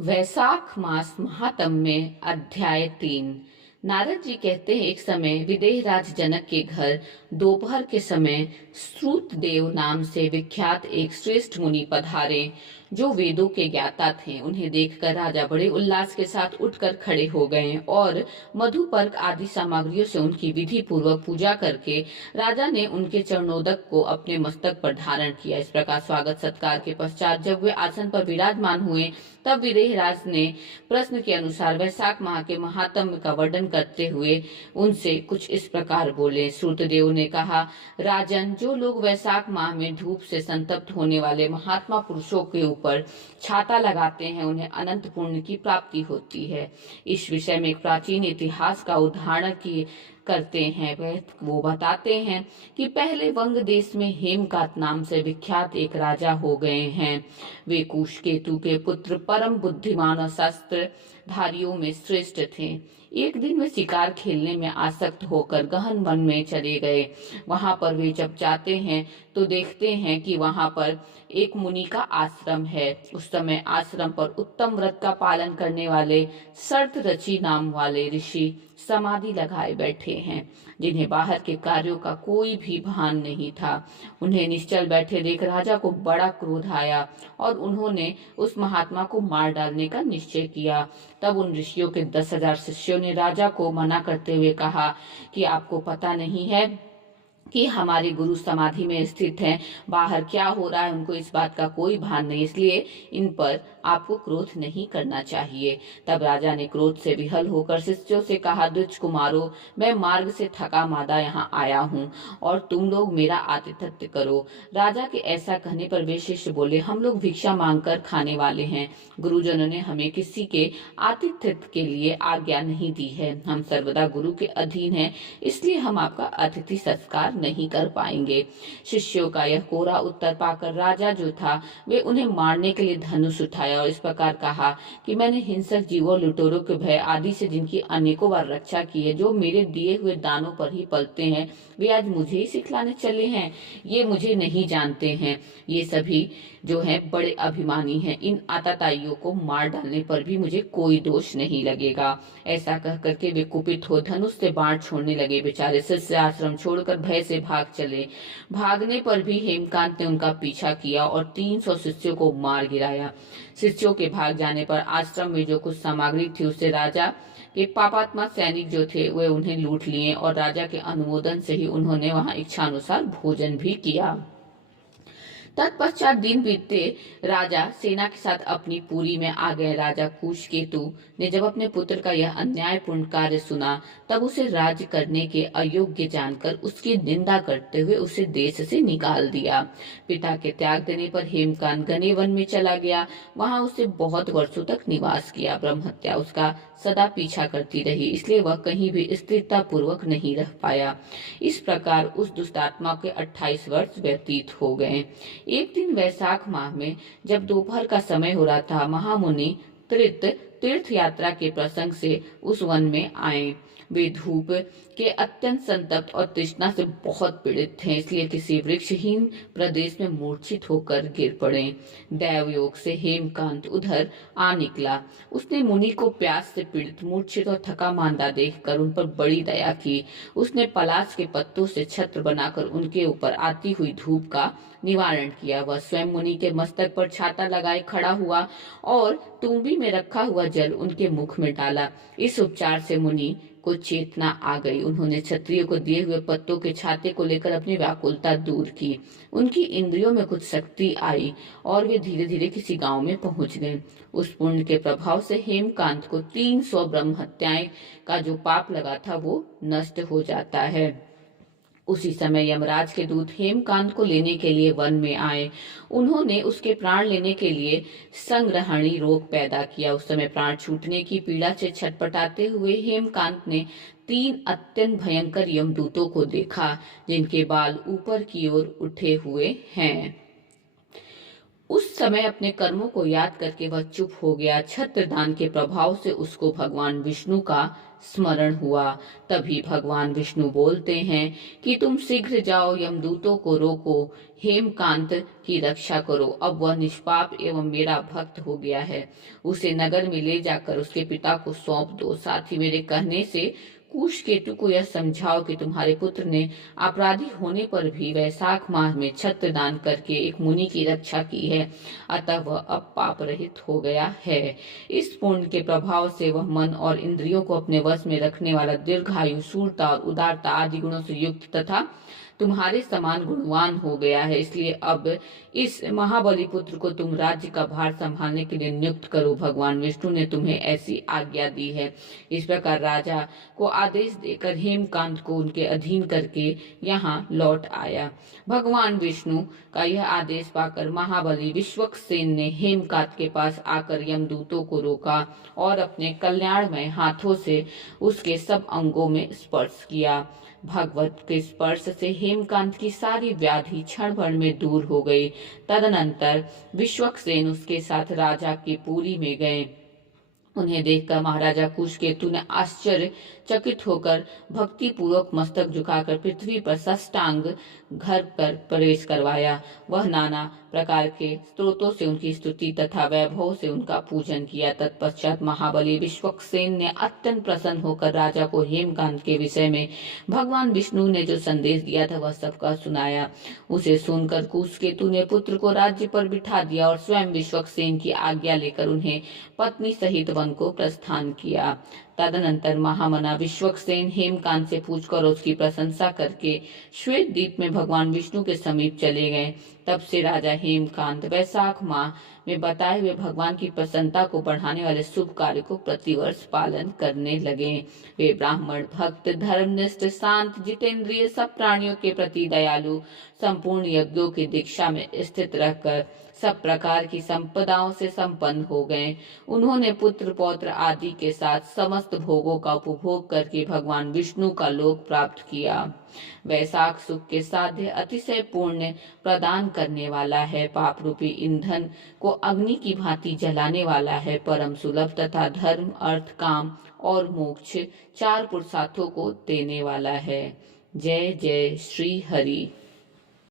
वैशाख मास महात्म्य अध्याय 3। नारद जी कहते हैं, एक समय विदेह राज जनक के घर दोपहर के समय श्रुतदेव नाम से विख्यात एक श्रेष्ठ मुनि पधारे, जो वेदों के ज्ञाता थे। उन्हें देखकर राजा बड़े उल्लास के साथ उठकर खड़े हो गए और मधुपर्क आदि सामग्रियों से उनकी विधि पूर्वक पूजा करके राजा ने उनके चरणोदक को अपने मस्तक पर धारण किया। इस प्रकार स्वागत सत्कार के पश्चात जब वे आसन पर विराजमान हुए, तब विदेह राज ने प्रश्न के अनुसार वैशाख माह के महात्म्य का वर्णन करते हुए उनसे कुछ इस प्रकार बोले। श्रुतदेव ने कहा, राजन, जो लोग वैशाख माह में धूप से संतप्त होने वाले महात्मा पुरुषों के ऊपर छाता लगाते हैं, उन्हें अनंत पुण्य की प्राप्ति होती है। इस विषय में एक प्राचीन इतिहास का उदाहरण करते हैं। वो बताते हैं कि पहले वंग देश में हेमकात नाम से विख्यात एक राजा हो गए हैं। वे कुशकेतु के पुत्र, परम बुद्धिमान और शस्त्रधारियों में श्रेष्ठ थे। एक दिन वे शिकार खेलने में आसक्त होकर गहन वन में चले गए। वहां पर वे जब जाते हैं तो देखते हैं कि वहां पर एक मुनि का आश्रम है। उस समय आश्रम पर उत्तम व्रत का पालन करने वाले शर्तरचि नाम वाले ऋषि समाधि लगाए बैठे हैं, जिन्हें बाहर के कार्यों का कोई भी भान नहीं था। उन्हें निश्चल बैठे देख राजा को बड़ा क्रोध आया और उन्होंने उस महात्मा को मार डालने का निश्चय किया। तब उन ऋषियों के 10,000 शिष्यों ने राजा को मना करते हुए कहा कि आपको पता नहीं है कि हमारे गुरु समाधि में स्थित हैं, बाहर क्या हो रहा है उनको इस बात का कोई भान नहीं, इसलिए इन पर आपको क्रोध नहीं करना चाहिए। तब राजा ने क्रोध से विहल होकर शिष्यों से कहा, दुष्ट कुमारों, मैं मार्ग से थका मादा यहाँ आया हूँ और तुम लोग मेरा आतिथ्य करो। राजा के ऐसा कहने पर वे शिष्य बोले, हम लोग भिक्षा मांगकर खाने वाले हैं। गुरुजनों ने हमें किसी के आतिथ्य के लिए आज्ञा नहीं दी है। हम सर्वदा गुरु के अधीन हैं, इसलिए हम आपका अतिथि सत्कार नहीं कर पाएंगे। शिष्यों का यह कोरा उत्तर पाकर राजा जो था, वे उन्हें मारने के लिए धनुष उठाया और इस प्रकार कहा कि मैंने हिंसक जीवों, लुटेरों के भय आदि से जिनकी अनेकों बार रक्षा की है, जो मेरे दिए हुए दानों पर ही पलते हैं, वे आज मुझे ही सिखलाने चले हैं। ये मुझे नहीं जानते हैं। ये सभी जो हैं बड़े अभिमानी हैं। इन आतताइयों को मार डालने पर भी मुझे कोई दोष नहीं लगेगा। ऐसा कह करके वे कुपित हो धनुष से बाण छोड़ने लगे। बेचारे शिष्य आश्रम छोड़कर भय से भाग चले। भागने पर भी हेमकांत ने उनका पीछा किया और 300 शिष्यों को मार गिराया। शिष्यों के भाग जाने पर आश्रम में जो कुछ सामग्री थी उससे राजा के पापात्मा सैनिक जो थे वे उन्हें लूट लिए और राजा के अनुमोदन से ही उन्होंने वहां इच्छानुसार भोजन भी किया। तत्पश्चात दिन बीतते राजा सेना के साथ अपनी पुरी में आ गए। राजा कुशकेतु ने जब अपने पुत्र का यह अन्यायपूर्ण कार्य सुना, तब उसे राज्य करने के अयोग्य जानकर उसकी निंदा करते हुए उसे देश से निकाल दिया। पिता के त्याग देने पर हेमकांत घने वन में चला गया। वहां उसे बहुत वर्षों तक निवास किया। ब्रह्महत्या उसका सदा पीछा करती रही, इसलिए वह कहीं भी स्थिरता पूर्वक नहीं रह पाया। इस प्रकार उस दुष्टात्मा के 28 वर्ष व्यतीत हो गए। एक दिन वैशाख माह में जब दोपहर का समय हो रहा था, महामुनि तीर्थ यात्रा के प्रसंग से उस वन में आए। वे धूप के अत्यंत संतप्त और तृष्णा से बहुत पीड़ित थे, इसलिए किसी वृक्षहीन प्रदेश में मूर्छित होकर गिर पड़े। दैवयोग से हेमकांत उधर आ निकला। उसने मुनि को प्यास से पीड़ित, मूर्छित और थका मांदा देखकर उन पर बड़ी दया की। उसने पलाश के पत्तों से छत्र बनाकर उनके ऊपर आती हुई धूप का निवारण किया। वह स्वयं मुनि के मस्तक पर छाता लगाए खड़ा हुआ और तुम्बी में रखा हुआ जल उनके मुख में डाला। इस उपचार से मुनि को चेतना आ गई। उन्होंने क्षत्रिय को दिए हुए पत्तों के छाते को लेकर अपनी व्याकुलता दूर की। उनकी इंद्रियों में कुछ शक्ति आई और वे धीरे धीरे किसी गांव में पहुंच गए। उस पुण्य के प्रभाव से हेमकांत को 300 ब्रह्महत्याएं का जो पाप लगा था वो नष्ट हो जाता है। उसी समय यमराज के दूत हेमकांत को लेने के लिए वन में आए। उन्होंने उसके प्राण लेने के लिए संग्रहणी रोग पैदा किया। उस समय प्राण छूटने की पीड़ा से छटपटाते हुए हेमकांत ने 3 अत्यंत भयंकर यमदूतों को देखा, जिनके बाल ऊपर की ओर उठे हुए हैं। उस समय अपने कर्मों को याद करके वह चुप हो गया। छत्रदान के प्रभाव से उसको भगवान विष्णु का स्मरण हुआ। तभी भगवान विष्णु बोलते हैं कि तुम शीघ्र जाओ, यमदूतों को रोको, हेमकांत की रक्षा करो। अब वह निष्पाप एवं मेरा भक्त हो गया है, उसे नगर में ले जाकर उसके पिता को सौंप दो। साथ ही मेरे कहने से कूशकेतु को यह समझाओ कि तुम्हारे पुत्र ने अपराधी होने पर भी वैशाख माह में छत्रदान करके एक मुनि की रक्षा की है, अतः वह अब पाप रहित हो गया है। इस पुण्य के प्रभाव से वह मन और इंद्रियों को अपने वश में रखने वाला, दीर्घायु, शूरता और उदारता आदि गुणों से युक्त तथा तुम्हारे समान गुणवान हो गया है। इसलिए अब इस महाबली पुत्र को तुम राज्य का भार संभालने के लिए नियुक्त करो। भगवान विष्णु ने तुम्हें ऐसी आज्ञा दी है। इस प्रकार राजा को आदेश देकर हेमकांत को उनके अधीन करके यहाँ लौट आया। भगवान विष्णु का यह आदेश पाकर महाबली विश्वक्सेन ने हेमकांत के पास आकर यमदूतों को रोका और अपने कल्याणमय हाथों से उसके सब अंगों में स्पर्श किया। भगवत के स्पर्श से हेमकांत की सारी व्याधि क्षण भर में दूर हो गई। तदनंतर विश्वक्सेन उसके साथ राजा के पुरी में गए। उन्हें देखकर महाराजा कुशकेतु ने आश्चर्यचकित होकर भक्ति पूर्वक मस्तक झुकाकर पृथ्वी पर साष्टांग घर पर प्रवेश करवाया। वह नाना प्रकार के स्तोत्रों से उनकी स्तुति तथा वैभव से उनका पूजन किया। तत्पश्चात महाबली विश्वक्सेन ने अत्यंत प्रसन्न होकर राजा को हेमकांत के विषय में भगवान विष्णु ने जो संदेश दिया था वह सबका सुनाया। उसे सुनकर कुशकेतु ने पुत्र को राज्य पर बिठा दिया और स्वयं विश्वक्सेन की आज्ञा लेकर उन्हें पत्नी सहित वन को प्रस्थान किया। तदनंतर महामना विश्वक्सेन हेमकांत से पूछकर उसकी प्रशंसा करके श्वेत द्वीप में भगवान विष्णु के समीप चले गए। तब से राजा हेमकांत वैशाख माह में बताए हुए भगवान की प्रसन्नता को बढ़ाने वाले शुभ कार्य को प्रतिवर्ष पालन करने लगे। वे ब्राह्मण, भक्त, धर्मनिष्ठ, शांत, जितेंद्रिय, सब प्राणियों के प्रति दयालु, संपूर्ण यज्ञों की दीक्षा में स्थित रहकर सब प्रकार की संपदाओं से संपन्न हो गए। उन्होंने पुत्र पौत्र आदि के साथ समस्त भोगों का उपभोग करके भगवान विष्णु का लोक प्राप्त किया। वैशाख सुख के साध्य अतिशय पुण्य प्रदान करने वाला है, पाप रूपी ईंधन को अग्नि की भांति जलाने वाला है, परम सुलभ तथा धर्म, अर्थ, काम और मोक्ष चार पुरुषार्थों को देने वाला है। जय जय श्री हरि।